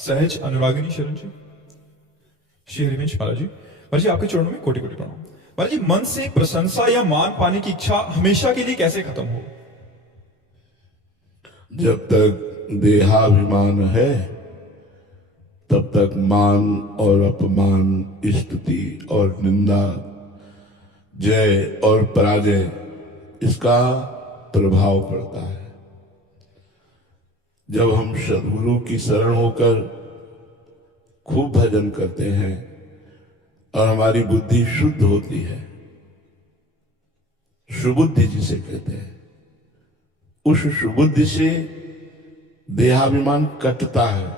सहज अनुरागिनी शरण जी, श्री हरिवंश महाराज जी। महाराज जी आपके चरणों में कोटि कोटि प्रणाम। महाराज जी, मन से प्रशंसा या मान पाने की इच्छा हमेशा के लिए कैसे खत्म हो? जब तक देहाभिमान है तब तक मान और अपमान, स्तुति और निंदा, जय और पराजय, इसका प्रभाव पड़ता है। जब हम सद्गुरु की शरण होकर खूब भजन करते हैं और हमारी बुद्धि शुद्ध होती है, सुबुद्धि जिसे कहते हैं, उस सुबुद्धि से देहाभिमान कटता है।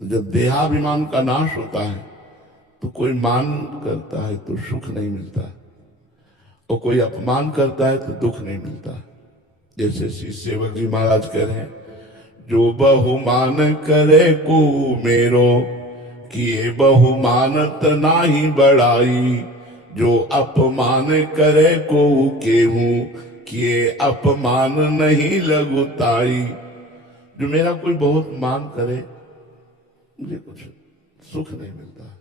तो जब देहाभिमान का नाश होता है तो कोई मान करता है तो सुख नहीं मिलता, और कोई अपमान करता है तो दुख नहीं मिलता। जैसे श्री सेवक जी महाराज कह रहे हैं, जो बहुमान करे को मेरो, किए बहुमानत नाही बढ़ाई। जो अपमान करे को केहू, किए अपमान नहीं लगुताई। जो मेरा कोई बहुत मान करे, मुझे कुछ सुख नहीं मिलता,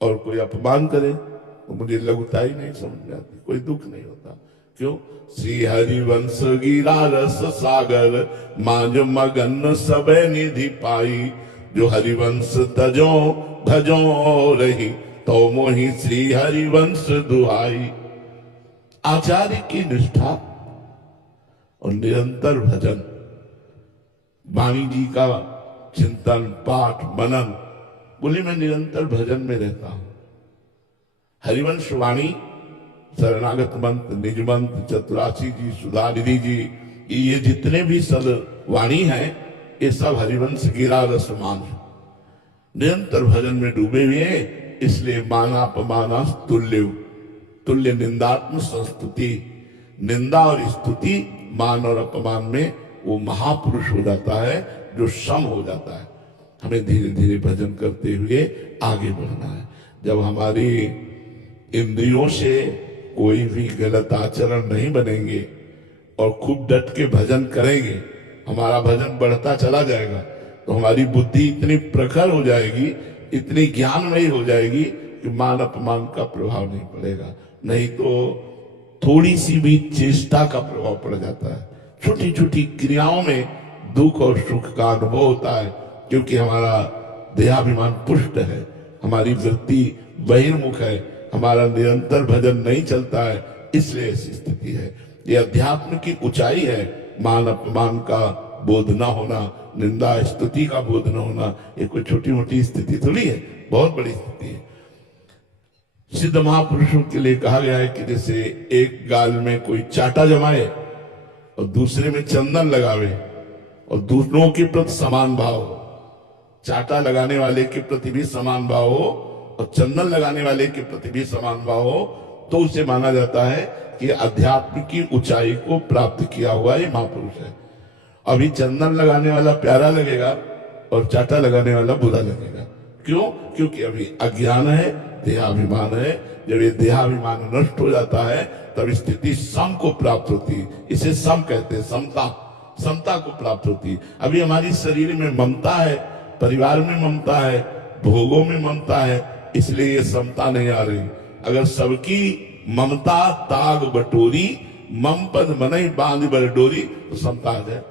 और कोई अपमान करे तो मुझे लघुताई नहीं समझ आती, कोई दुख नहीं होता। क्यों? श्री हरिवंश गिरा रस सागर, मांझ मगन सबे निधि पाई। जो हरिवंश तजो भजो रही, तो मोहि श्री हरिवंश दुहाई। आचार्य की निष्ठा और निरंतर भजन, वाणी जी का चिंतन, पाठ, मनन, बोली मैं निरंतर भजन में रहता हूं। हरिवंश वाणी, शरणागत मंत्र, निज मंत्र, चतुरासी जी, सुधानिधि जी, ये जितने भी सद वाणी हैं, ये सब हरिवंश गिरा रस मान, निरंतर भजन में डूबे हुए हैं। इसलिए मानापमाना तुल्य, तुल्य निंदात्म संस्तुति। निंदा और स्तुति, मान और अपमान में वो महापुरुष हो जाता है जो सम हो जाता है। हमें धीरे धीरे भजन करते हुए आगे बढ़ना है। जब हमारी इंद्रियों से कोई भी गलत आचरण नहीं बनेंगे और खूब डट के भजन करेंगे, हमारा भजन बढ़ता चला जाएगा। तो हमारी बुद्धि इतनी प्रखर हो जाएगी, इतनी ज्ञानमयी हो जाएगी कि मान अपमान का प्रभाव नहीं पड़ेगा। नहीं तो थोड़ी सी भी चेष्टा का प्रभाव पड़ जाता है। छोटी छोटी क्रियाओं में दुख और सुख का अनुभव होता है, क्योंकि हमारा देहाभिमान पुष्ट है, हमारी वृत्ति बहिर्मुख है, हमारा निरंतर भजन नहीं चलता है, इसलिए ऐसी स्थिति है। ये अध्यात्म की ऊंचाई है। मान अपमान का बोध न होना, निंदा स्तुति का बोध न होना, ये कोई छोटी मोटी स्थिति थोड़ी है, बहुत बड़ी स्थिति है। सिद्ध महापुरुषों के लिए कहा गया है कि जैसे एक गाल में कोई चाटा जमाए और दूसरे में चंदन लगावे, और दूसरों के प्रति समान भाव हो, चाटा लगाने वाले के प्रति भी समान भाव हो और चंदन लगाने वाले के प्रति भी समान भाव हो, तो उसे माना जाता है कि अध्यात्म की ऊंचाई को प्राप्त किया हुआ ये महापुरुष है। अभी चंदन लगाने वाला प्यारा लगेगा और चाटा लगाने वाला बुरा लगेगा। क्यों? क्योंकि अभी अज्ञान है, देहाभिमान है। जब ये देहाभिमान नष्ट हो जाता है तब स्थिति सम को प्राप्त होती है। इसे सम कहते हैं, समता, समता को प्राप्त होती है। अभी हमारी शरीर में ममता है, परिवार में ममता है, भोगों में ममता है, इसलिए ये समता नहीं आ रही। अगर सबकी ममता ताग बटोरी, मम पद मनई बांध बर डोरी, तो समता आ जाए।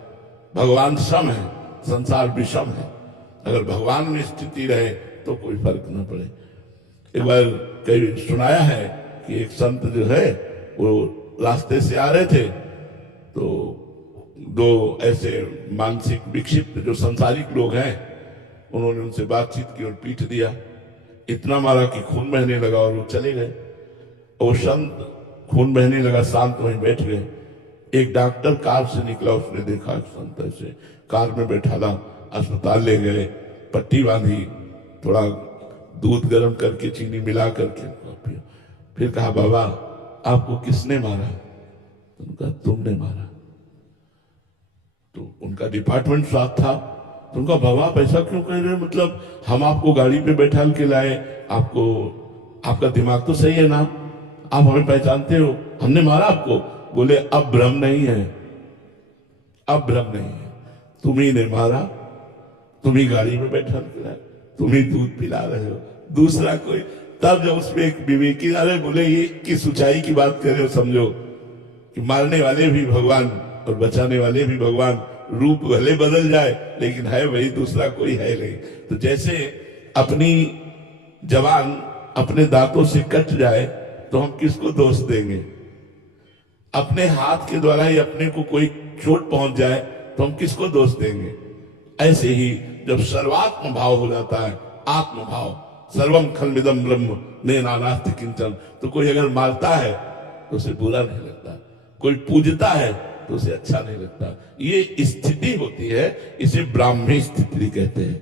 भगवान सम है, संसार विषम है। अगर भगवान में स्थिति रहे तो कोई फर्क न पड़े। एक बार कहीं सुनाया है कि एक संत जो है वो रास्ते से आ रहे थे, तो दो ऐसे मानसिक विक्षिप्त जो संसारिक लोग हैं, उन्होंने उनसे बातचीत की और पीट दिया, इतना मारा कि खून बहने लगा और वो चले गए। और संत खून बहने लगा, शांत वहीं बैठ गए। एक डॉक्टर कार से निकला, उसने देखा संत ऐसे कार में बैठा था, अस्पताल ले गए, पट्टी बांधी, थोड़ा दूध गर्म करके चीनी मिला करके पिया। फिर कहा, बाबा आपको किसने मारा? तो उनका तुमने मारा। तो उनका डिपार्टमेंट साथ था, तो उनका, बाबा आप ऐसा क्यों कह रहे हैं? मतलब हम आपको गाड़ी पे बैठा के लाए, आपको, आपका दिमाग तो सही है ना, आप हमें पहचानते हो, हमने मारा आपको? बोले अब भ्रम नहीं है, अब भ्रम नहीं है, तुम्ही ने मारा, तुम ही गाड़ी में बैठा रहे, तुम ही दूध पिला रहे हो, दूसरा कोई। तब जब उसमें एक विवेकी अरे बोले ये की सच्चाई की बात कर रहे हो, समझो कि मारने वाले भी भगवान और बचाने वाले भी भगवान, रूप भले बदल जाए लेकिन है वही, दूसरा कोई है नहीं। तो जैसे अपनी जवान अपने दांतों से कट जाए तो हम किसको दोष देंगे? अपने हाथ के द्वारा ही अपने को कोई चोट पहुंच जाए तो हम किसको दोष देंगे? ऐसे ही जब सर्वात्म भाव हो जाता है, आत्म भाव, सर्वम खलमिदम ब्रह्म ने नानास्ति किंचन, तो कोई अगर मारता है तो उसे बुरा नहीं लगता, कोई पूजता है तो उसे अच्छा नहीं लगता। ये स्थिति होती है, इसे ब्राह्मी स्थिति कहते हैं,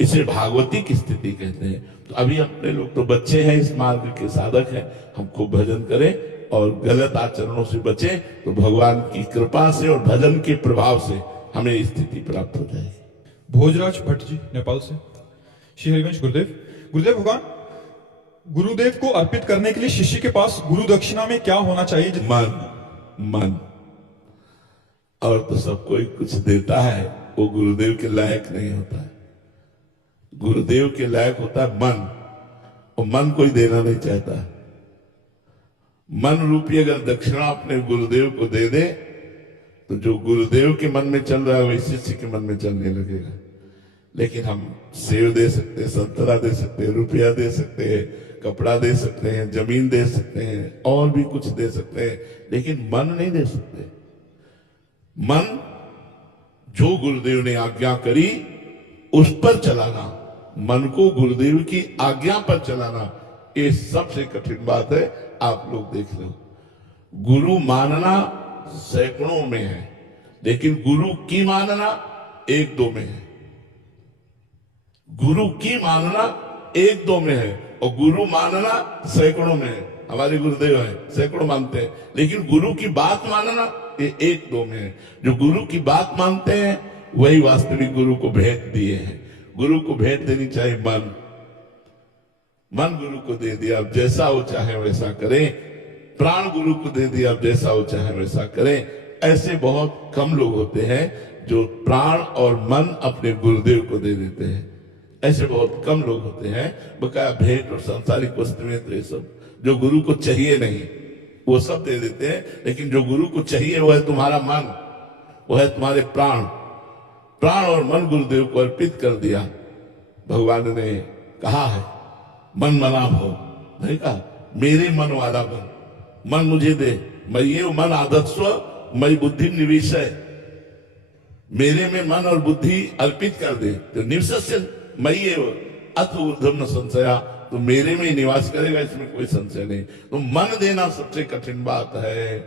इसे भागवती की स्थिति कहते हैं। तो अभी अपने लोग तो बच्चे हैं, इस मार्ग के साधक हैं, हमको भजन करें और गलत आचरणों से बचें, तो भगवान की कृपा से और भजन के प्रभाव से हमें स्थिति प्राप्त हो जाएगी। भोजराज भट्ट जी नेपाल से, श्री हरिवंश गुरुदेव। गुरुदेव भगवान, गुरुदेव को अर्पित करने के लिए शिष्य के पास गुरु दक्षिणा में क्या होना चाहिए? मन और तो सब कोई कुछ देता है, वो गुरुदेव के लायक नहीं होता है। गुरुदेव के लायक होता है मन, और मन कोई देना नहीं चाहता। मन रूपी अगर दक्षिणा अपने गुरुदेव को दे दे तो जो गुरुदेव के मन में चल रहा है वही शिष्य के मन में चलने लगेगा। लेकिन हम सेव दे सकते हैं, संतरा दे सकते हैं, रुपया दे सकते हैं, कपड़ा दे सकते हैं, जमीन दे सकते हैं, और भी कुछ दे सकते हैं, लेकिन मन नहीं दे सकते। मन जो गुरुदेव ने आज्ञा करी उस पर चलाना, मन को गुरुदेव की आज्ञा पर चलाना, ये सबसे कठिन बात है। आप लोग देख लो, गुरु मानना सैकड़ों में है, लेकिन गुरु की मानना एक दो में है। गुरु की मानना एक दो में है और गुरु मानना सैकड़ों में है। हमारे गुरुदेव है, सैकड़ों मानते हैं, लेकिन गुरु की बात मानना ये एक दो में है। जो गुरु की बात मानते हैं वही वास्तविक गुरु को भेंट दिए हैं। गुरु को भेंट देनी चाहिए मन। मन गुरु को दे दिया, अब जैसा वो चाहे वैसा करें। प्राण गुरु को दे दिया, अब जैसा वो चाहे वैसा करें। ऐसे बहुत कम लोग होते हैं जो प्राण और मन अपने गुरुदेव को दे देते हैं। ऐसे बहुत कम लोग होते हैं। बकाया भेंट और सांसारिक वस्तुएं तो ये सब जो गुरु को चाहिए नहीं वो सब दे देते हैं, लेकिन जो गुरु को चाहिए वो है तुम्हारा मन, वो है तुम्हारे प्राण। प्राण और मन गुरुदेव को अर्पित कर दिया। भगवान ने कहा है मन मना हो, नहीं कहा मेरे मन वाला बन, मन मुझे दे, मैं ये मन आदत्स्व मई बुद्धि निवेशय, मेरे में मन और बुद्धि अर्पित कर दे तो निवसस्य मई अथ ऊर्ध्वम न संशया, तो मेरे में निवास करेगा, इसमें कोई संशय नहीं। तो मन देना सबसे कठिन बात है,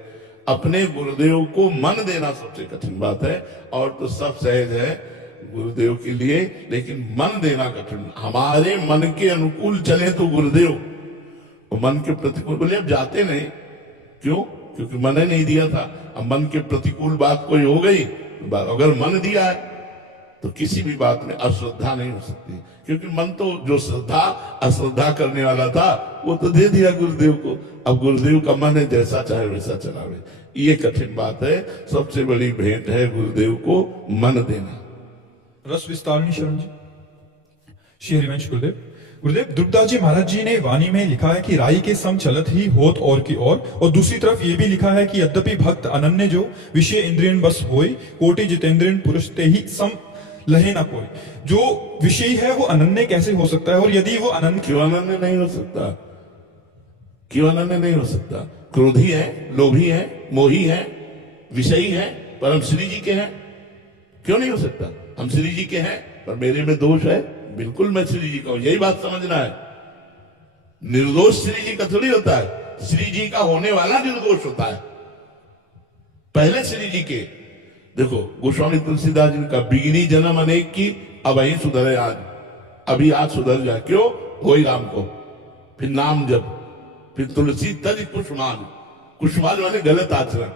अपने गुरुदेव को मन देना सबसे कठिन बात है। और तो सब सहज है गुरुदेव के लिए, लेकिन मन देना कठिन। हमारे मन के अनुकूल चले तो गुरुदेव, और मन के प्रतिकूल बोले अब जाते नहीं। क्यों? क्योंकि मन ही नहीं दिया था। अब मन के प्रतिकूल बात कोई हो गई, अगर मन दिया है तो किसी भी बात में अश्रद्धा नहीं हो सकती, क्योंकि मन तो जो श्रद्धा अश्रद्धा करने वाला था वो तो दे दिया गुरुदेव को। अब गुरुदेव का मन है जैसा चाहे वैसा चलावे। ये कठिन बात है। सबसे बड़ी भेंट है गुरुदेव को मन देना। रस विस्तारणी शरण जी, श्री हरिवंश गुरुदेव। गुरुदेव, दुर्गदास जी महाराज जी ने वाणी में लिखा है कि राई के सम चलत ही होत और की और दूसरी तरफ ये भी लिखा है कि यद्यपि भक्त अनन्य जो विषय इंद्रियन बस होय, कोटि जितेंद्रियन पुरुष ते ही सम लहे ना कोई। जो विषय है वो अनन्य कैसे हो सकता है? और यदि वो अनन्य, क्यों अनन्य नहीं हो सकता? क्यों अनन्य नहीं हो सकता? क्रोधी है, लोभी है, मोही है, विषयी है, पर हम श्री जी के हैं, क्यों नहीं हो सकता? हम श्री जी के हैं पर मेरे में दोष है, बिल्कुल मैं श्री जी का हूं, यही बात समझना है। निर्दोष श्री जी का थोड़ी होता है, श्री जी का होने वाला निर्दोष होता है। पहले श्री जी के देखो, गोस्वामी तुलसीदास जी का बिगनी जन्म अनेक की, अब वही सुधरे आज, अभी आज सुधर जाए। क्यों? होई राम को, फिर नाम जप, फिर तुलसी तज कुसुमान, कुसुमान वाले गलत आचरण,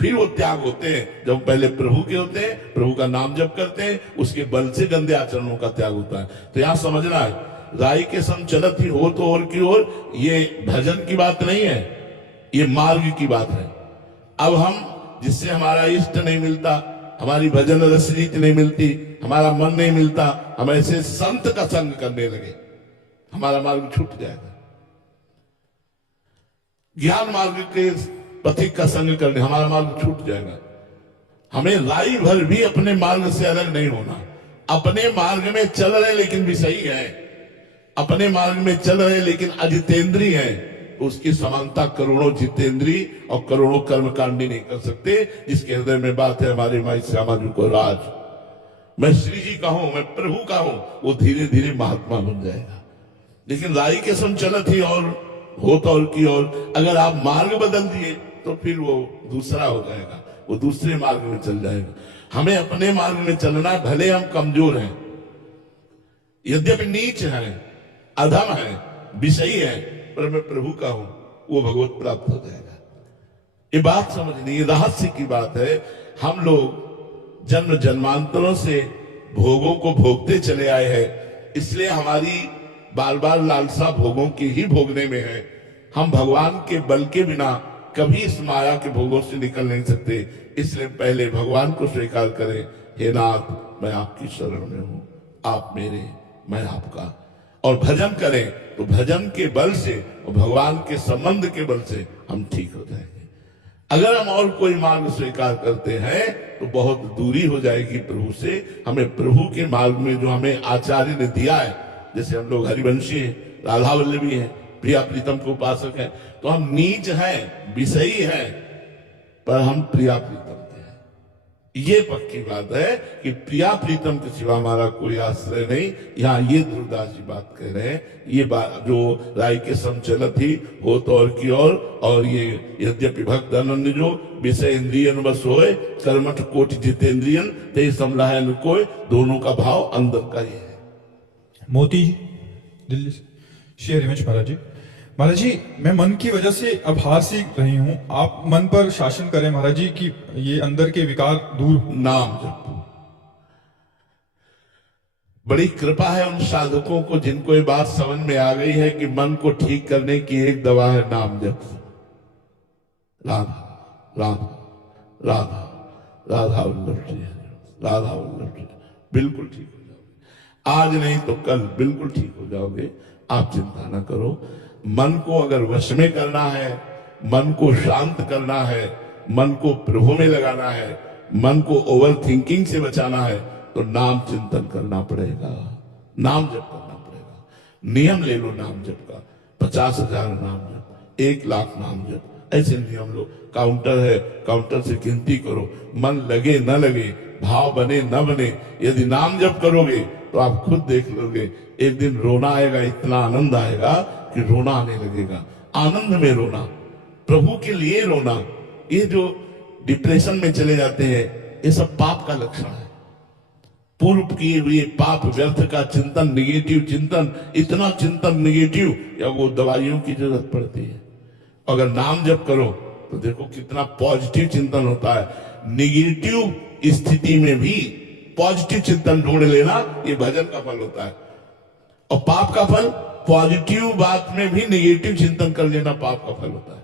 फिर वो त्याग होते हैं। जब पहले प्रभु के होते हैं, प्रभु का नाम जप करते हैं, उसके बल से गंदे आचरणों का त्याग होता है। तो यहां समझना है, राई के सम चलत ही हो तो और की ओर, ये भजन की बात नहीं है, ये मार्ग की बात है। अब हम जिससे हमारा इष्ट नहीं मिलता, हमारी भजन रसनीति नहीं मिलती, हमारा मन नहीं मिलता, हम ऐसे संत का संग करने लगे, हमारा मार्ग छूट जाएगा। ज्ञान मार्ग के पथिक का संग करने हमारा मार्ग छूट जाएगा। हमें राई भर भी अपने मार्ग से अलग नहीं होना। अपने मार्ग में चल रहे लेकिन भी सही है, अपने मार्ग में चल रहे लेकिन अजितेंद्रीय है, उसकी समानता करोड़ों जितेंद्री और करोड़ों कर्मकांडी नहीं कर सकते। जिसके हृदय में बात है हमारे माई श्यामा जी को राज, मैं श्री जी का हूं, मैं प्रभु का हूं, वो धीरे धीरे महात्मा बन जाएगा। लेकिन राई के सम चलत ही और होत और की और, अगर आप मार्ग बदल दिए तो फिर वो दूसरा हो जाएगा, वो दूसरे मार्ग में चल जाएगा। हमें अपने मार्ग में चलना, भले हम कमजोर हैं, यद्यपि नीच हैं, अधम है, विषयी है, पर मैं प्रभु का हूं, वो भगवत प्राप्त हो जाएगा। ये बात समझनी, ये रहस्य की बात है। हम लोग जन्म जन्मांतरों से भोगों को भोगते चले आए हैं, इसलिए हमारी बार बार लालसा भोगों की ही भोगने में है। हम भगवान के बल के बिना कभी इस माया के भोगों से निकल नहीं सकते। इसलिए पहले भगवान को स्वीकार करें, हे नाथ मैं आपकी शरण में हूं, आप मेरे, मैं आपका। और भजन करें तो भजन के बल से और भगवान के संबंध के बल से हम ठीक हो जाएंगे। अगर हम और कोई मार्ग स्वीकार करते हैं तो बहुत दूरी हो जाएगी प्रभु से। हमें प्रभु के मार्ग में जो हमें आचार्य ने दिया है, जैसे हम लोग हरिवंशी हैं, राधा वल्लभी हैं, प्रिया प्रीतम के उपासक हैं, तो हम नीच हैं, विषयी हैं, पर हम प्रिया प्रीतम के हैं। ये पक्की बात है कि प्रिया प्रीतम के सिवा हमारा कोई आश्रय नहीं। यहाँ ये ध्रुवदास जी बात कह रहे हैं, ये बात जो राय के समचलत ही हो तो और की और ये यद्यपि भक्त अनन्य जो विषय इंद्रियन बस होए, कर्मठ कोटि जितेंद्रियन ते समलायन कोय, दोनों का भाव अंदर का ये है। मोती जी दिल्ली से, श्री हरिवंश महाराज जी। महाराज जी, मैं मन की वजह से अब हार सीख रही हूँ, आप मन पर शासन करें महाराज जी कि ये अंदर के विकार दूर हो। नाम जपो। बड़ी कृपा है उन साधकों को जिनको ये बात समझ में आ गई है कि मन को ठीक करने की एक दवा है नाम जप। राधा राधा राधा राधा वल्लभ जी, राधा वल्लभ जी, बिल्कुल ठीक हो जाओगे। आज नहीं तो कल बिल्कुल ठीक हो जाओगे, आप चिंता ना करो। मन को अगर वश में करना है, मन को शांत करना है, मन को प्रभु में लगाना है, मन को ओवर थिंकिंग से बचाना है, तो नाम चिंतन करना पड़ेगा, नाम जप करना पड़ेगा। नियम ले लो नाम जप का, 50,000 नाम जप, 1,00,000 नाम जप, ऐसे नियम लो। काउंटर है, काउंटर से गिनती करो, मन लगे न लगे, भाव बने न बने, यदि नाम जप करोगे तो आप खुद देख लोगे एक दिन रोना आएगा, इतना आनंद आएगा कि रोना आने लगेगा। आनंद में रोना, प्रभु के लिए रोना। ये जो डिप्रेशन में चले जाते हैं, ये सब पाप का लक्षण है। पूर्व किए हुए पाप, व्यर्थ का चिंतन, निगेटिव चिंतन, इतना चिंतन निगेटिव, या वो दवाइयों की जरूरत पड़ती है। अगर नाम जप करो तो देखो कितना पॉजिटिव चिंतन होता है। निगेटिव स्थिति में भी पॉजिटिव चिंतन ढूंढ लेना, ये भजन का फल होता है। और पाप का फल, पॉजिटिव बात में भी नेगेटिव चिंतन कर लेना पाप का फल होता है।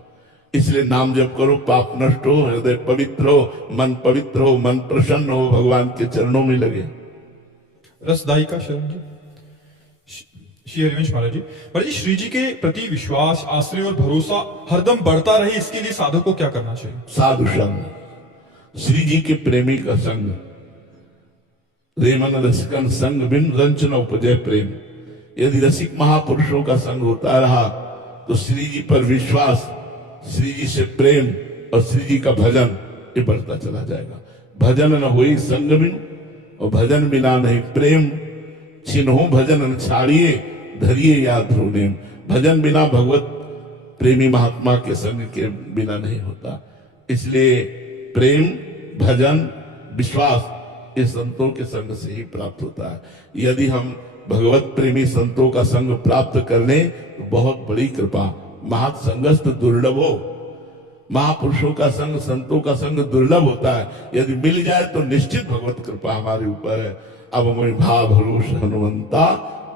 इसलिए नाम जप करो, पाप नष्ट हो, हृदय पवित्र हो, मन पवित्र हो, मन प्रसन्न हो, भगवान के चरणों में लगे। रसदाई का शरण जी, श्री हरिवंश महाराज जी। महाराज जी, श्री जी के प्रति विश्वास, आश्रय और भरोसा हरदम बढ़ता रहे, इसके लिए साधक को क्या करना चाहिए? साधु संग, श्री जी के प्रेमी का संग। रेमन रसिकन संग बिन रंचन उपजय प्रेम। यदि रसिक महापुरुषों का संग होता रहा तो श्री जी पर विश्वास, श्री जी से प्रेम और श्री जी का भजन ये बढ़ता चला जाएगा। भजन न हुई संग बिन, और भजन बिना नहीं प्रेम। छिन्हो भजन न छाड़िए, धरिए याद ध्रुव। भजन बिना भगवत प्रेमी महात्मा के संग के बिना नहीं होता। इसलिए प्रेम, भजन, विश्वास ये संतों के संग से ही प्राप्त होता है। यदि हम भगवत प्रेमी संतों का संग प्राप्त कर लें तो बहुत बड़ी कृपा। महासंगस्त दुर्लभ हो, महापुरुषों का संग, संतों का संग दुर्लभ होता है। यदि मिल जाए तो निश्चित भगवत कृपा हमारे ऊपर है। अब मैं भाव भरोस हनुमंता,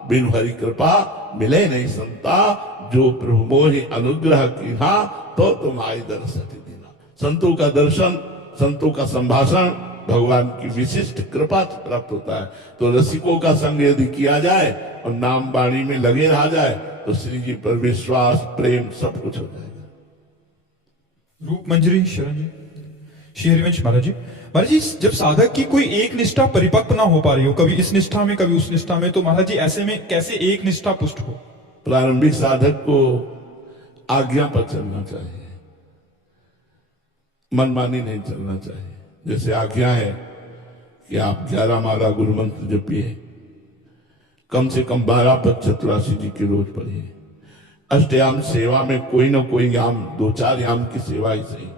बिन हरि कृपा मिले नहीं संता। जो प्रभु मोहि अनुग्रह कीन्हा, तो तुम आई दर्शन दीना। संतों का दर्शन, संतों का संभाषण भगवान की विशिष्ट कृपा से प्राप्त होता है। तो रसिकों का संग यदि किया जाए और नाम वाणी में लगे रहा जाए तो श्री जी पर विश्वास, प्रेम सब कुछ हो जाएगा। रूप मंजरी शरण जी, श्री हरिवंश महाराज जी। महाराज जी, जब साधक की कोई एक निष्ठा परिपक्व ना हो पा रही हो, कभी इस निष्ठा में कभी उस निष्ठा में, तो महाराज जी ऐसे में कैसे एक निष्ठा पुष्ट हो? प्रारंभिक साधक को आज्ञा पर चलना चाहिए, मनमानी नहीं चलना चाहिए। जैसे आज्ञा है कि आप 11 माला गुरु मंत्र जपिए, कम से कम 12 पद चतुरासी जी की रोज पढ़िए, अष्टयाम सेवा में कोई ना कोई याम, 2-4 याम की सेवा ही सही,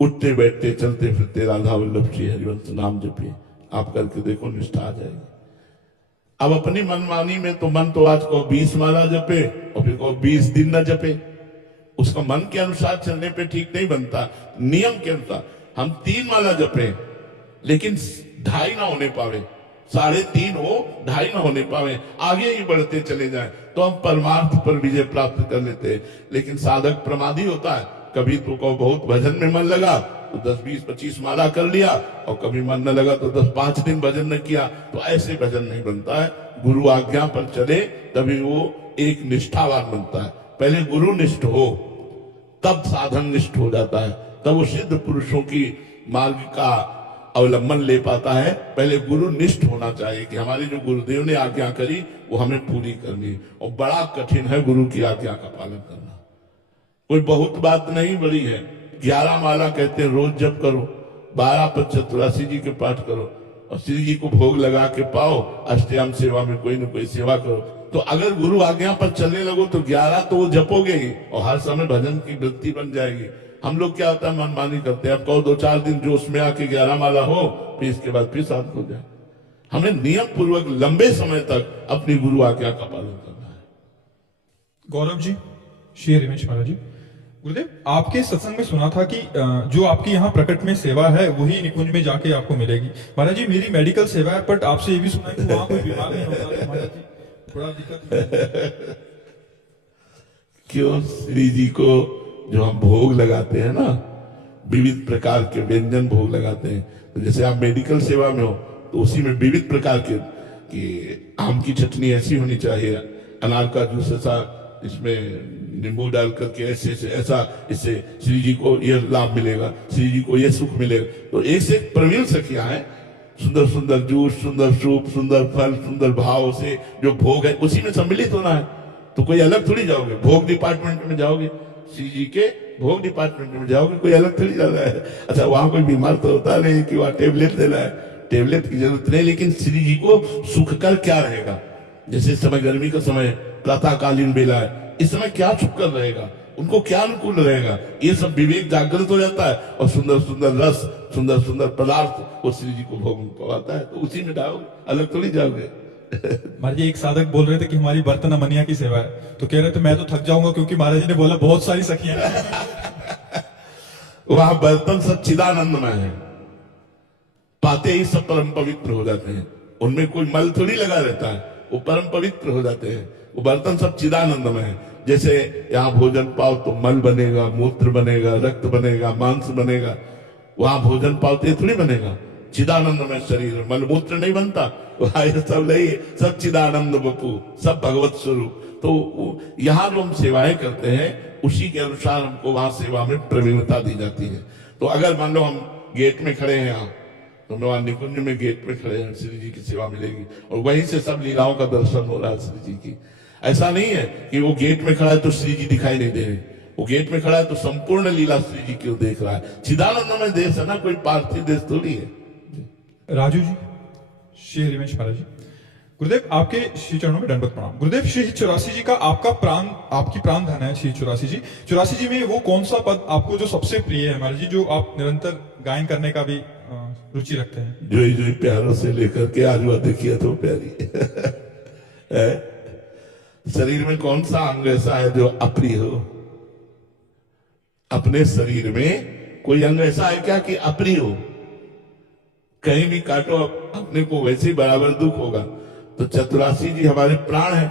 उठते बैठते चलते फिरते राधा वल्लभ श्री हरिवंश नाम जपिए, आप करके देखो निष्ठा आ जाएगी। अब अपनी मनमानी में तो मन तो आज को 20 माला जपे और फिर को 20 दिन न जपे, उसका मन के अनुसार चलने पे ठीक नहीं बनता। नियम के अनुसार हम 3 माला जपे लेकिन 2.5 ना होने पावे, 3.5 हो 2.5 ना होने पावे, आगे ही बढ़ते चले जाए तो हम परमार्थ पर विजय प्राप्त कर लेते हैं। लेकिन साधक प्रमादी होता है, कभी तो को बहुत भजन में मन लगा तो 10, 20, 25 माला कर लिया, और कभी मन न लगा तो 10-5 दिन भजन न किया, तो ऐसे भजन नहीं बनता है। गुरु आज्ञा पर चले तभी वो एक निष्ठावान बनता है। पहले गुरु निष्ठ हो तब साधन निष्ठ हो जाता है, तब वो सिद्ध पुरुषों की मार्ग का अवलंबन ले पाता है। पहले गुरु निष्ठ होना चाहिए कि हमारी जो गुरुदेव ने आज्ञा करी वो हमें पूरी करनी, और बड़ा कठिन है गुरु की आज्ञा का पालन करना। कोई बहुत बात नहीं बड़ी है। 11 माला कहते हैं रोज जप करो, 12 पद चतुरासी जी के पाठ करो, और श्री जी को भोग लगा के पाओ, अष्टयाम सेवा में कोई न कोई सेवा करो। तो अगर गुरु आज्ञा पर चलने लगो तो 11 तो वो जपोगे ही, और हर समय भजन की वृत्ति बन जाएगी। हम लोग क्या होता है, मनमानी करते हैं, अब कहो 2-4 दिन जोश में आके 11 माला हो, फिर इसके बाद फिर शांत हो जाए। हमें नियम पूर्वक लंबे समय तक अपनी गुरु आज्ञा का पालन करना है। गौरव जी, श्री हरिवंश महाराज जी। गुरुदेव, आपके सत्संग में सुना था कि जो आपकी यहाँ प्रकट में सेवा है वही निकुंज में जाके आपको मिलेगी। महाराज जी, मेरी मेडिकल सेवा है, बट आपसे ये भी सुना है कि वहां कोई बीमार नहीं होता है। महाराज जी, थोड़ा दिक्कत क्यों? श्री जी को जो हम भोग लगाते हैं ना, विविध प्रकार के व्यंजन भोग लगाते हैं, तो जैसे आप मेडिकल सेवा में हो तो उसी में विविध प्रकार के, कि आम की चटनी ऐसी होनी चाहिए, अनार का जूस ऐसा, इसमें नींबू डाल करके ऐसे ऐसा, इससे श्री जी को यह लाभ मिलेगा, श्री जी को यह सुख मिलेगा। तो एक से एक प्रवीण सखियां हैं, सुंदर सुंदर जूस, सुंदर सूप, सुंदर फल, सुंदर भाव से जो भोग है उसी में सम्मिलित होना है। तो कोई अलग थोड़ी जाओगे, भोग डिपार्टमेंट में जाओगे, श्री जी के भोग डिपार्टमेंट में जाओगे, कोई अलग थोड़ी जा रहा है। अच्छा, वहां कोई बीमार तो होता नहीं कि वहां टेबलेट देना है, टेबलेट की जरूरत नहीं, लेकिन श्री जी को सुख कर क्या रहेगा। जैसे समय गर्मी का समय, प्रातःकालीन बेला है, इस समय क्या सुख कर रहेगा, उनको क्या अनुकूल रहेगा, ये सब विवेक जागृत हो जाता है, और सुंदर सुंदर रस, सुंदर सुंदर पदार्थ वो श्री जी को भोग पवाता है, तो उसी में जाओगे, अलग थोड़ी जाओगे। महाराज जी, एक साधक बोल रहे थे कि हमारी बर्तन अमनिया की सेवा है, तो कह रहे थे मैं तो थक जाऊंगा क्योंकि महाराज जी ने बोला बहुत सारी सखियां हैं। वहां बर्तन सब चिदानंदमय है, पाते ही सब परम पवित्र हो जाते हैं, उनमें कोई मल थोड़ी लगा रहता है, वो परम पवित्र हो जाते हैं। वो बर्तन सब चिदानंदमय है। जैसे यहाँ भोजन पाओ तो मल बनेगा, मूत्र बनेगा, रक्त बनेगा, मांस बनेगा, वहां भोजन पाओ तो ये थोड़ी बनेगा। चिदानंदमय शरीर, मल मूत्र नहीं बनता, वहां ये सब नहीं, सब चिदानंद बपू, सब भगवत स्वरूप। तो यहाँ जो हम सेवाएं करते हैं उसी के अनुसार हमको वहां सेवा में प्रवीणता दी जाती है। तो अगर मान लो हम गेट में खड़े हैं यहाँ, तो हम वहां निकुंज में गेट में खड़े हैं, श्री जी की सेवा मिलेगी, और वहीं से सब लीलाओं का दर्शन हो रहा है श्री जी की। ऐसा नहीं है कि वो गेट में खड़ा है तो श्री जी दिखाई नहीं दे रहे, वो गेट में खड़ा है तो संपूर्ण लीला श्री जी की देख रहा है। चिदानंद में देश है ना, कोई पार्थिव देश थोड़ी है। राजू जी, श्री हरिवंश महाराज जी। गुरुदेव, आपके श्री चरणों में दंडवत प्रणाम। गुरुदेव, श्री 84 जी का आपका प्राण, आपकी प्राण धन है श्री 84 जी। 84 जी में वो कौन सा पद आपको जो सबसे प्रिय है महाराज जी, जो आप निरंतर गायन करने का भी रुचि रखते हैं? जो प्यारों से लेकर के आज वह देखिए तो प्यारी है। शरीर में कौन सा अंग ऐसा है जो अप्रिय हो? अपने शरीर में कोई अंग ऐसा है क्या कि अप्रिय हो? कहीं भी काटो अपने को वैसे ही बराबर दुख होगा। तो 84 जी हमारे प्राण है,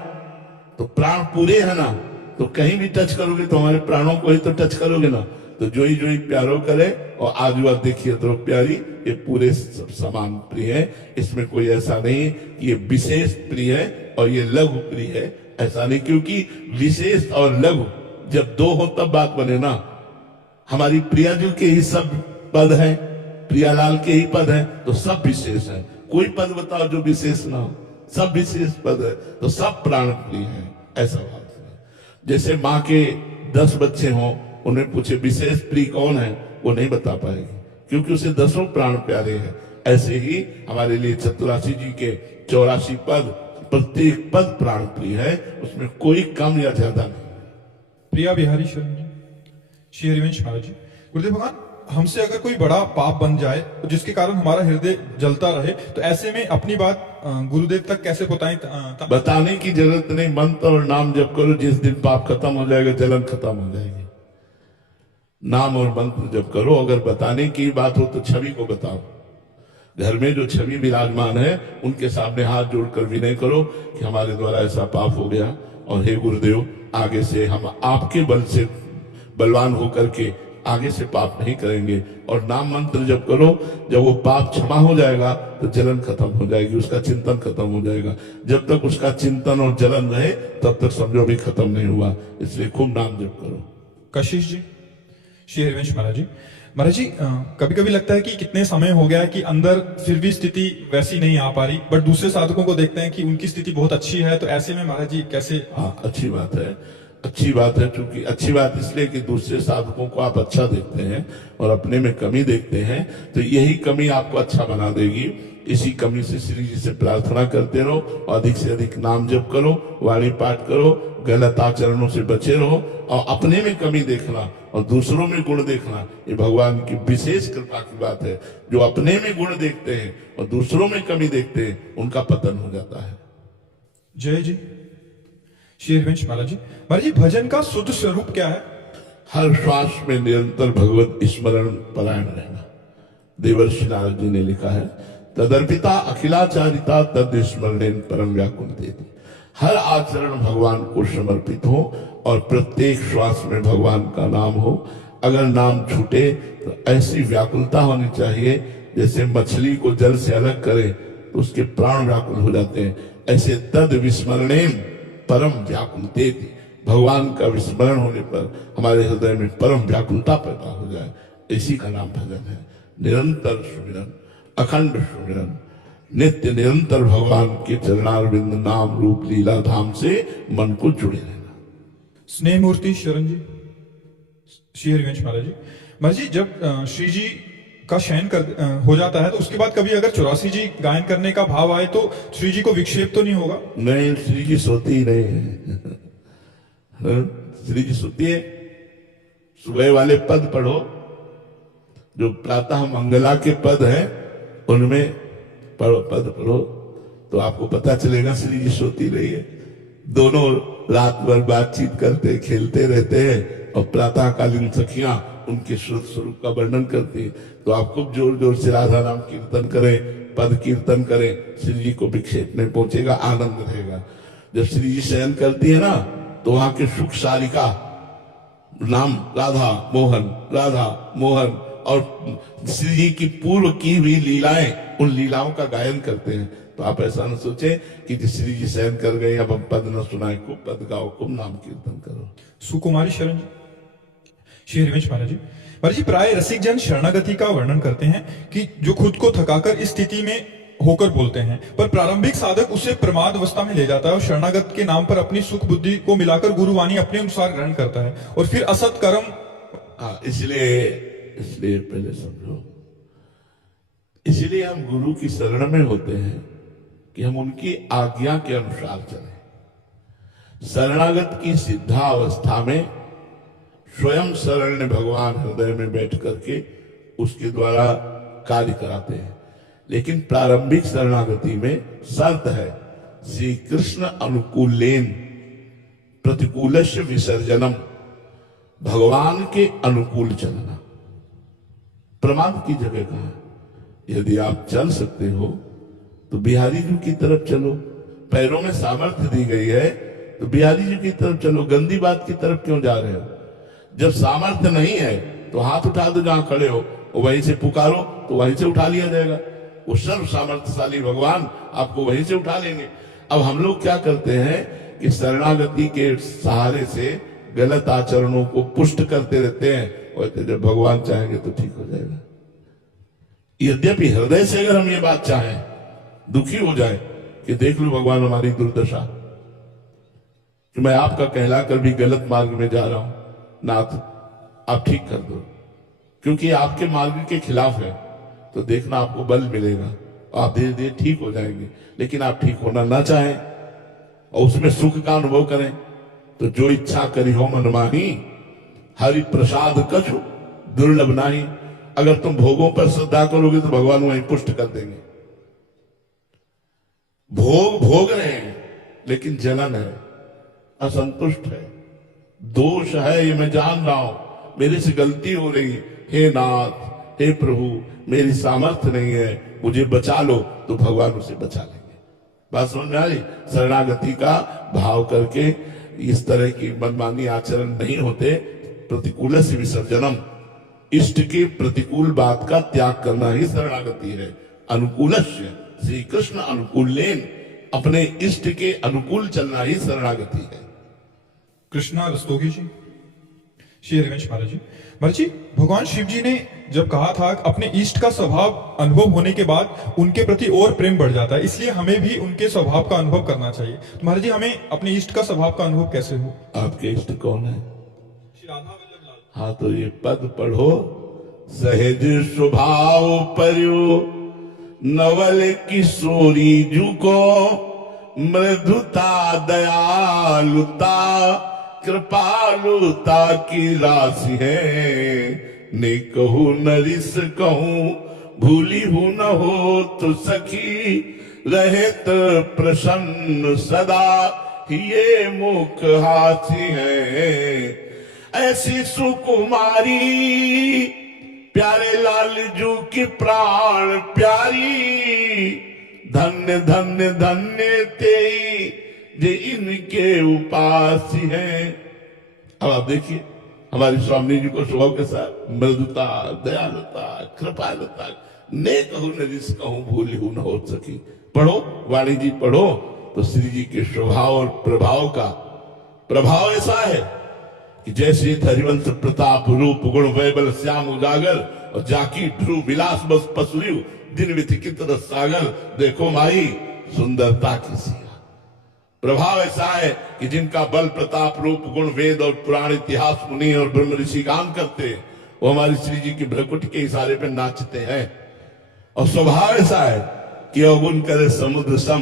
तो प्राण पूरे है ना, तो कहीं भी टच करोगे तो हमारे प्राणों को ही तो टच करोगे ना। तो तो जोई जोई प्यारो करे, और आज वह देखिए तो प्यारी, ये पूरे सब समान प्रिय है। इसमें कोई ऐसा नहीं कि ये विशेष प्रिय है और ये लघु प्रिय है, ऐसा नहीं। क्योंकि विशेष और लघु जब दो हो तब बात बने ना। हमारी प्रिया जी के ही सब पद है, प्रियालाल के ही पद है, तो सब विशेष है। कोई पद बताओ जो विशेष ना हो, सब विशेष पद है, तो सब प्राण प्रिय है, ऐसा बात है। जैसे माँ के 10 बच्चे हों, उन्हें पूछे विशेष प्रिय कौन है, वो नहीं बता पाएगी, क्योंकि उसे 10 प्राण प्यारे हैं। ऐसे ही हमारे लिए चतुरासी जी के 84 पद, प्रत्येक पद प्राण प्रिय है, उसमें कोई कम या ज्यादा नहीं। प्रिया बिहारी शरण जी, श्री हरिवंश महाराज जी, गुरुदेव भगवान, हमसे अगर कोई बड़ा पाप बन जाए तो जिसके कारण हमारा हृदय जलता रहे, तो ऐसे में अपनी बात गुरुदेव तक कैसे बताएं? बताने की जरूरत नहीं, मंत्र और नाम जप करो, जिस दिन पाप खत्म हो जाएगा जलन खत्म हो जाएगी। नाम और मंत्र जप करो। अगर बताने की बात हो तो छवि को बताओ। घर में जो छवि विराजमान है उनके सामने हाथ जोड़कर विनय करो कि हमारे द्वारा ऐसा पाप हो गया, और हे गुरुदेव, आगे से हम आपके बल से बलवान होकर के आगे से पाप नहीं करेंगे। और नाम मंत्र जब करो, जब वो पाप क्षमा हो जाएगा तो जलन खत्म हो जाएगी, उसका चिंतन खत्म हो जाएगा। जब तक उसका चिंतन और जलन रहे तब तक समझो भी खत्म नहीं हुआ। इसलिए खूब नाम जप करो। कशिश जी, श्री हरिवंश महाराज जी, महाराज जी, कभी कभी लगता है कि कितने समय हो गया है कि अंदर फिर भी स्थिति वैसी नहीं आ पा रही, बट दूसरे साधकों को देखते हैं कि उनकी स्थिति बहुत अच्छी है, तो ऐसे में महाराज जी कैसे? हाँ, अच्छी बात है, अच्छी बात है। क्योंकि अच्छी बात इसलिए कि दूसरे साधकों को आप अच्छा देखते हैं और अपने में कमी देखते हैं, तो यही कमी आपको अच्छा बना देगी। इसी कमी से श्री जी से प्रार्थना करते रहो, और अधिक से अधिक नाम जप करो, वाणी पाठ करो, गलत आचरणों से बचे रहो, और अपने में कमी देखना और दूसरों में गुण देखना, ये भगवान की विशेष कृपा की बात है। जो अपने में गुण देखते हैं और दूसरों में कमी देखते हैं, उनका पतन हो जाता है। जय जी, श्री हरिवंश महाराज जी, महाराज जी, भजन का शुद्ध स्वरूप क्या है? हर श्वास में निरंतर भगवत स्मरण परायण रहना। देवर्षि नारद जी ने लिखा है, तदर्पिता अखिलाचारिता तद स्मरणेन परम व्याकुल देती। हर आचरण भगवान को समर्पित हो और प्रत्येक श्वास में भगवान का नाम हो। अगर नाम छूटे तो ऐसी व्याकुलता होनी चाहिए जैसे मछली को जल से अलग करे तो उसके प्राण व्याकुल हो जाते हैं। ऐसे तद विस्मरणेन परम व्याकुल देती, भगवान का विस्मरण होने पर हमारे हृदय में परम व्याकुलता पैदा हो जाए, इसी का नाम भजन है। निरंतर सुमिरन, अखंड सुमिरन, नित्य निरंतर भगवान के चरणारविंद नाम रूप लीला धाम से मन को जुड़े रहना। स्नेह मूर्ति शरण जी, श्री हरिवंश महाराज जी, महाराज जी, जब श्री जी का शयन हो जाता है तो उसके बाद कभी अगर 84 जी गायन करने का भाव आए तो श्री जी को विक्षेप तो नहीं होगा? नहीं, श्री जी सोती ही नहीं है। श्री जी सोती है। सुबह वाले पद पढ़ो, जो प्रातः मंगला के पद है उनमें पद पढ़ो तो आपको पता चलेगा श्री जी सोती रही है। दोनों रात भर बातचीत करते खेलते रहते हैं, और प्रातःकालीन सखियां उनके शुद्ध स्वरूप का वर्णन करती है। तो आप खूब जोर जोर से राधा नाम कीर्तन करें, पद कीर्तन करें, श्री जी को विक्षेप नहीं पहुंचेगा, आनंद रहेगा। जब श्री जी शयन करती है ना, तो वहां के सुख सारिका नाम राधा मोहन और श्री जी की पूर्व की हुई लीलाएं, उन लीलाओं का गायन करते हैं। तो आप ऐसा न सोचे कि श्री जी शयन कर गए, अब हम पद न सुनाए, खूब पद गाओ, खूब नाम कीर्तन करो। सुकुमारी शरण जी, श्री हरिवंश महाराज जी, महाराज जी, प्राय रसिक जन शरणागति का वर्णन करते हैं कि जो खुद को थकाकर इस स्थिति में होकर बोलते हैं, पर प्रारंभिक साधक उसे प्रमाद अवस्था में ले जाता है और शरणागत के नाम पर अपनी सुख बुद्धि को मिलाकर गुरुवाणी अपने अनुसार ग्रहण करता है और फिर असत कर्म। इसलिए पहले समझो, इसलिए हम गुरु की शरण में होते हैं कि हम उनकी आज्ञा के अनुसार चलें। शरणागत की सिद्धा अवस्था में स्वयं शरण भगवान हृदय में बैठ करके उसके द्वारा कार्य कराते हैं। लेकिन प्रारंभिक शरणागति में शर्त है, श्री कृष्ण अनुकूलेन प्रतिकूलस्य विसर्जनम, भगवान के अनुकूल चलना। प्रमाद की जगह कहां? यदि आप चल सकते हो तो बिहारी जी की तरफ चलो। पैरों में सामर्थ्य दी गई है तो बिहारी जी की तरफ चलो। गंदी बात की तरफ क्यों जा रहे हो? जब सामर्थ्य नहीं है तो हाथ उठा दो जहां खड़े हो, वहीं से पुकारो तो वहीं से उठा लिया जाएगा। वो सर्व सामर्थ्यशाली भगवान आपको वहीं से उठा लेंगे। अब हम लोग क्या करते हैं कि शरणागति के सहारे से गलत आचरणों को पुष्ट करते रहते हैं, और जब भगवान चाहेंगे तो ठीक हो जाएगा। यद्यपि हृदय से अगर हम ये बात चाहें, दुखी हो जाए कि देख लो भगवान हमारी दुर्दशा, कि मैं आपका कहलाकर भी गलत मार्ग में जा रहा हूं, नाथ आप ठीक कर दो, क्योंकि आपके मार्ग के खिलाफ है, तो देखना आपको बल मिलेगा, आप धीरे धीरे ठीक हो जाएंगे। लेकिन आप ठीक होना ना चाहें और उसमें सुख का अनुभव करें, तो जो इच्छा करी हो मन माही, हरि प्रसाद कछु दुर्लभ नाही। अगर तुम भोगों पर श्रद्धा करोगे तो भगवान वहीं पुष्ट कर देंगे। भोग रहे हैं लेकिन जलन है, असंतुष्ट है, दोष है, ये मैं जान रहा हूं, मेरे से गलती हो रही, हे नाथ हे प्रभु मेरी सामर्थ्य नहीं है, मुझे बचा लो, तो भगवान उसे बचा लेंगे। बात समझ में आई? शरणागति का भाव करके इस तरह की मनमानी आचरण नहीं होते। प्रतिकूल से विसर्जनम, इष्ट के प्रतिकूल बात का त्याग करना ही शरणागति है। अनुकूल श्री कृष्ण अनुकूलेन, अपने इष्ट के अनुकूल चलना ही शरणागति है। कृष्णा रस्तोगी जी, श्री हरिवंश महाराज जी। महाराज जी, भगवान शिव जी ने जब कहा था अपने इष्ट का स्वभाव अनुभव होने के बाद उनके प्रति और प्रेम बढ़ जाता है, इसलिए हमें भी उनके स्वभाव का अनुभव करना चाहिए। तो महाराज जी, हमें अपने इष्ट का स्वभाव का अनुभव कैसे हो? आपके इष्ट कौन है? श्री राधा वल्लभ लाल। हाँ, तो ये पद पढ़ो, सहज स्वभाव पर्यो नवल किशोरी जुको, मृदुता दयालुता कृपालुता की राशि है। ने कहू नरिस कहूं भूली हूं न हो तो सखी, रहत प्रसन्न सदा ये मुख हाथी है। ऐसी सुकुमारी प्यारे लाल जू की प्राण प्यारी, धन्य धन्य धन्य तेई जे इनके उपासी हैं। अब आप देखिए हमारे स्वामी जी को स्वभाव के साथ मृदुता दयालुता कृपालुता, ने कहूं नरिस कहूं भूली हूं न हो सकी। पढ़ो वाणी जी पढ़ो, तो श्री जी के स्वभाव और प्रभाव का प्रभाव ऐसा है कि जैसे हरिवंश प्रताप रूप गुण वैबल श्याम उजागर, और जाकी ध्रुव विलास बस पसुरियु दिन विथिकित रस सागर। देखो माई सुंदरता की सिया, प्रभाव ऐसा है कि जिनका बल प्रताप रूप गुण वेद और पुराण इतिहास मुनि और ब्रह्म ऋषि गान करते हैं, वो हमारी श्री जी की भ्रकुटी के इशारे पे नाचते हैं। और स्वभाव ऐसा है कि अवगुण करे समुद्र सम,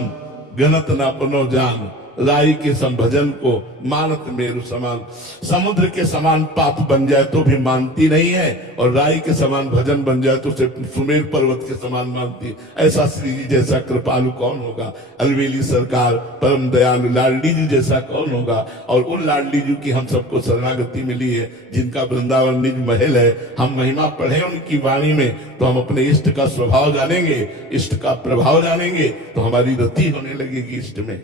गणत न अपनो जान, राई के संभजन को मानत मेरु समान। समुद्र के समान पाप बन जाए तो भी मानती नहीं है, और राई के समान भजन बन जाए तो उसे सुमेर पर्वत के समान मानती। ऐसा श्री जी जैसा कृपालु कौन होगा? अलवेली सरकार परम दयालु लाडली जी जैसा कौन होगा? और उन लाडली जी की हम सबको शरणागति मिली है, जिनका वृंदावन निज महल है। हम महिमा पढ़े उनकी वाणी में, तो हम अपने इष्ट का स्वभाव जानेंगे, इष्ट का प्रभाव जानेंगे, तो हमारी रति होने लगेगी इष्ट में।